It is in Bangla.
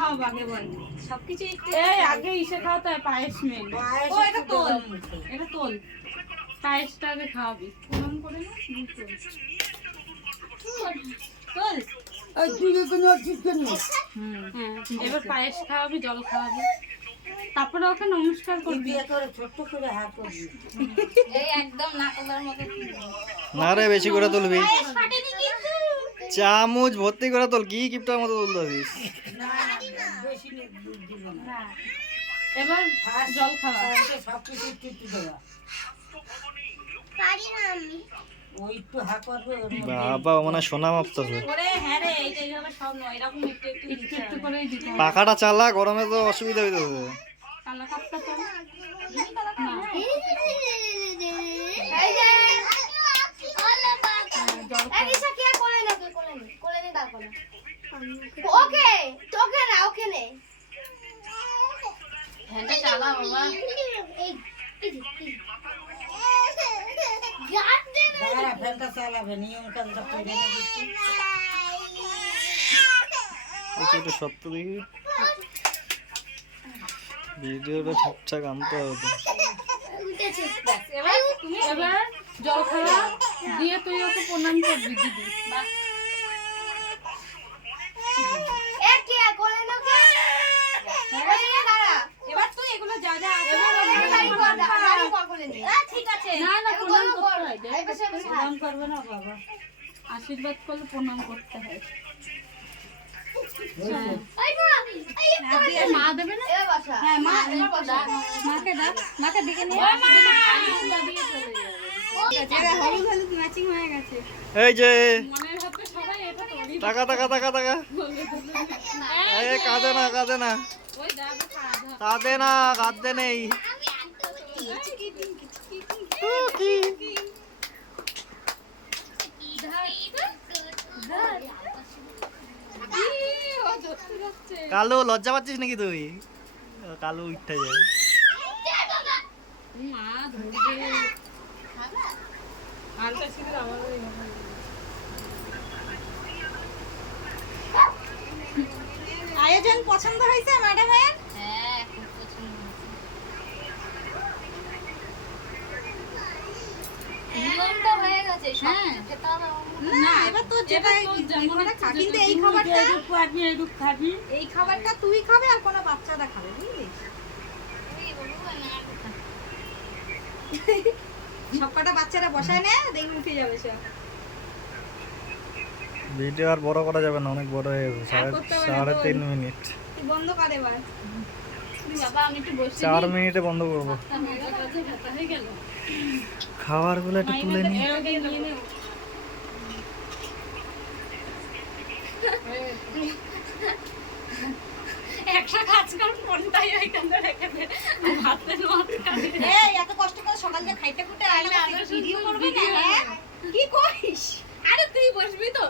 খাও আগে বল সবকিছু এই আগে ইসে খাওয়াতে হয় পায়েস মেন। ও এটা তোল এটা তোল, পায়েসটা আগে খাওয়াবি। প্রণাম করে না তোল। ওই তুই কোনো ঠিক করনি এবার পায়েস খাওয়াবি, জল খাওয়াবি, তারপরে ওকে নমস্কার তুই করবি। বিয়ে করে ছোট্ট করে হাত করবি এই একদম নাকলার মতো না রে, বেশি করে তুলবি। চামচ ভর্তি করে তোল, কি কিপটার মতো তুলতেছিস। না বেশি দিবি না এবার জল খাওয়া। সব কিছু টিপি দেওয়া ওই একটু হা করবে ওর মধ্যে বাবা মানে সোনা মাপতেছে। ওরে হ্যাঁ রে, এইটা এইভাবে সব নয়, এরকম একটু একটু একটু একটু করেই দিতে হবে। পাখাটা চালা, গরমে তো অসুবিধা হইতেছে। কালা কাপটা তো না। হ্যাঁ চালা বাবা। দাঁড়া ফ্যানটা চালাবে নিয়ম কাজটা করে না দিচ্ছি একটু সত্য দেখি, ভিডিওটা ঠিকঠাক আনতে হবে। এবার জল খাওয়া দিয়ে তুই ওকে প্রণাম করবি দিদি। এবার তুই এগুলো যা যা ঠিক আছে। না না প্রণাম করতে হয়, প্রণাম করবে না বাবা আশীর্বাদ করলে প্রণাম করতে হয়। মা দেবে না? হ্যাঁ মা, মাকে ডাক, মাকে ডেকে নিয়ে হলুদ হলুদ ম্যাচিং হয়ে গেছে। এই যে মনের হাতে সবাই এটা তৈরি। টাকা টাকা টাকা টাকা, এই কাঁদে না কাঁদে না ওই দেখো কাঁধা। কাঁদে না, কাঁদতে নেই। কালু লজ্জা পাচ্ছিস নাকি তুই? কালু উঠতে যায়। মা ধরবে। আলটা সিঁদুর আমারও আয়োজন পছন্দ হয়েছে ম্যাডামের? হ্যাঁ খুব পছন্দ হয়েছে। না এবার তো যেটা যেমন খাবি, কিন্তু এই খাবারটা এরূপ খাবি এরূপ খাবি এই খাবারটা তুই খাবে আর কোনো বাচ্চারা খাবে, বুঝলি? সবকটা বাচ্চারা বসায় না, দেখবি উঠে যাবে সব। ভিডিও আর বড় করা যাবে না, অনেক বড় হয়ে গেছে। সাড়ে 3 মিনিট। তুই বন্ধ কর এবার। বাবা আমি একটু বসে 4 মিনিটে বন্ধ করবো। হয়ে গেল। খাবার গুলো একটু তুলে নি। একটা কাজ কর, ফোনটাই ওইখানে রেখে দে। হাতে এই এত কষ্ট করে সকাল থেকে খাইতে খুঁটে আইলে ভিডিও করবি না? হ্যাঁ কি করিস? আরে তুই বসবি তো।